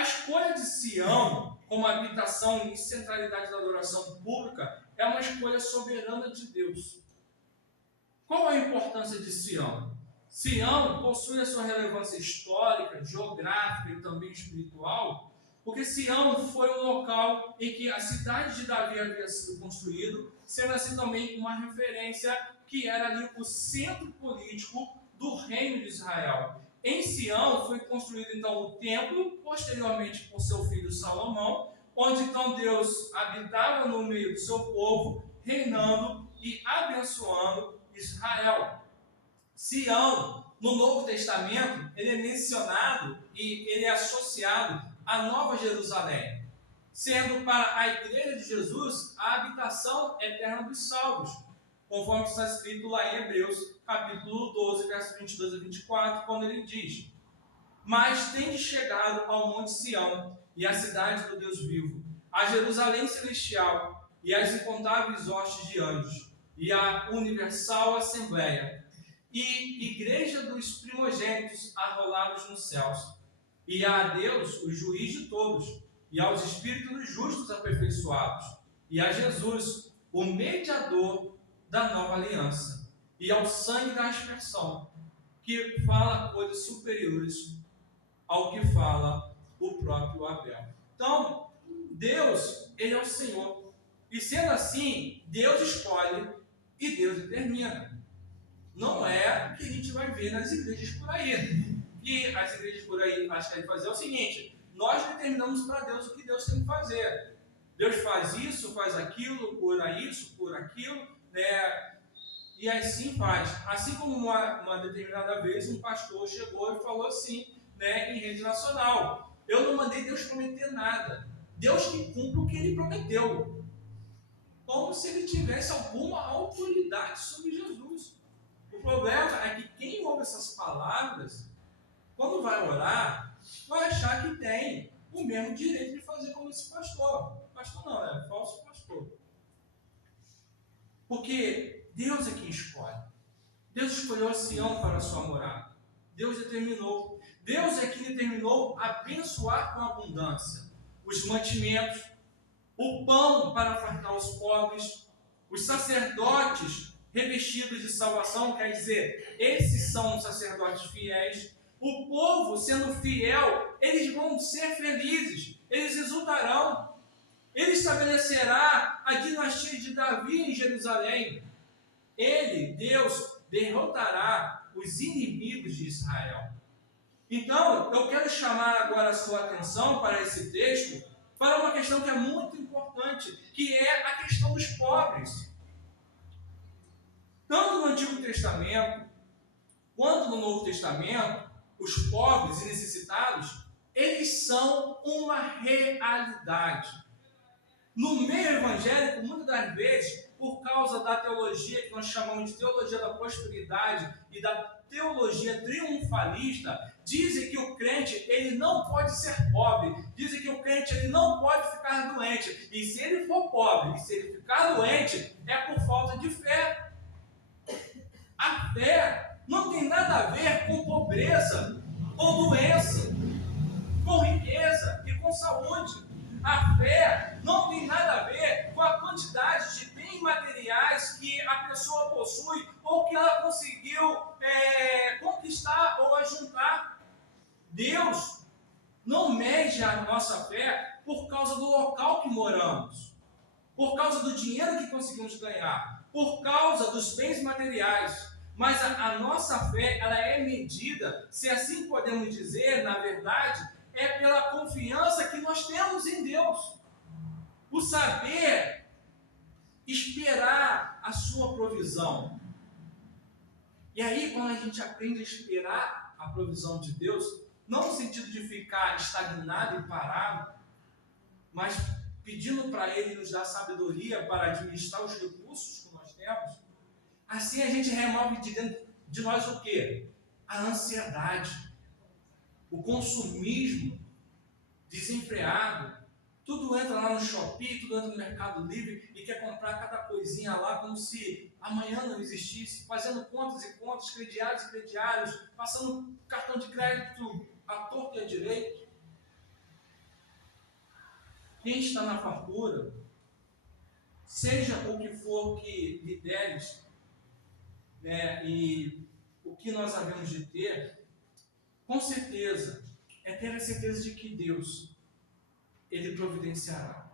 A escolha de Sião como habitação e centralidade da adoração pública é uma escolha soberana de Deus. Qual a importância de Sião? Sião possui a sua relevância histórica, geográfica e também espiritual, porque Sião foi um local em que a cidade de Davi havia sido construído, sendo assim também uma referência que era ali o centro político do reino de Israel. Em Sião foi construído então o templo, posteriormente por seu filho Salomão, onde então Deus habitava no meio do seu povo, reinando e abençoando Israel. Sião, no Novo Testamento, ele é mencionado e ele é associado à Nova Jerusalém, sendo para a Igreja de Jesus a habitação eterna dos salvos, conforme está escrito lá em Hebreus, capítulo 12, versos 22 a 24, quando ele diz: mas tem chegado ao Monte Sião e à cidade do Deus vivo, a Jerusalém celestial e às incontáveis hostes de anjos, e à universal assembleia, e igreja dos primogênitos arrolados nos céus, e a Deus, o juiz de todos, e aos espíritos dos justos aperfeiçoados, e a Jesus, o mediador da nova aliança, e ao sangue da aspersão, que fala coisas superiores ao que fala o próprio Abel. Então, Deus, ele é o Senhor. E sendo assim, Deus escolhe e Deus determina. Não é o que a gente vai ver nas igrejas por aí. E as igrejas por aí acham que querem fazer o seguinte: nós determinamos para Deus o que Deus tem que fazer. Deus faz isso, faz aquilo, cura isso, cura aquilo, né? E assim faz. Assim como uma determinada vez um pastor chegou e falou assim, né, em rede nacional: eu não mandei Deus prometer nada. Deus que cumpre o que ele prometeu. Como se ele tivesse alguma autoridade sobre Jesus. O problema é que quem ouve essas palavras, quando vai orar, vai achar que tem o mesmo direito de fazer como esse pastor. Pastor não, é falso pastor. Porque Deus é quem escolhe. Deus escolheu a Sião para a sua morada. Deus determinou. Deus é quem determinou abençoar com abundância os mantimentos, o pão para fartar os pobres, os sacerdotes revestidos de salvação, quer dizer, esses são os sacerdotes fiéis. O povo sendo fiel, eles vão ser felizes, eles exultarão. Ele estabelecerá a dinastia de Davi em Jerusalém. Ele, Deus, derrotará os inimigos de Israel. Então, eu quero chamar agora a sua atenção para esse texto, para uma questão que é muito importante, que é a questão dos pobres. Tanto no Antigo Testamento, quanto no Novo Testamento, os pobres e necessitados, eles são uma realidade. No meio evangélico, muitas das vezes, por causa da teologia que nós chamamos de teologia da prosperidade e da teologia triunfalista, dizem que o crente ele não pode ser pobre, dizem que o crente ele não pode ficar doente, e se ele for pobre e se ele ficar doente, é por falta de fé. A fé não tem nada a ver com pobreza ou doença, com riqueza e com saúde. A fé não tem nada a ver com a quantidade de bens materiais que a pessoa possui ou que ela conseguiu conquistar ou ajuntar. Deus não mede a nossa fé por causa do local que moramos, por causa do dinheiro que conseguimos ganhar, por causa dos bens materiais. Mas a nossa fé, ela é medida, se assim podemos dizer, na verdade, é pela confiança que nós temos em Deus. O saber esperar a sua provisão. E aí, quando a gente aprende a esperar a provisão de Deus, não no sentido de ficar estagnado e parado, mas pedindo para Ele nos dar sabedoria para administrar os recursos que nós temos, assim a gente remove de dentro de nós o quê? A ansiedade, o consumismo desenfreado. Tudo entra lá no Shopee, tudo entra no Mercado Livre e quer comprar cada coisinha lá como se amanhã não existisse, fazendo contas e contas, crediários e crediários, passando cartão de crédito à torta e à direita. quem está na fartura, seja o que for que lhe deres, né, e o que nós havemos de ter, com certeza, é ter a certeza de que Deus, Ele providenciará.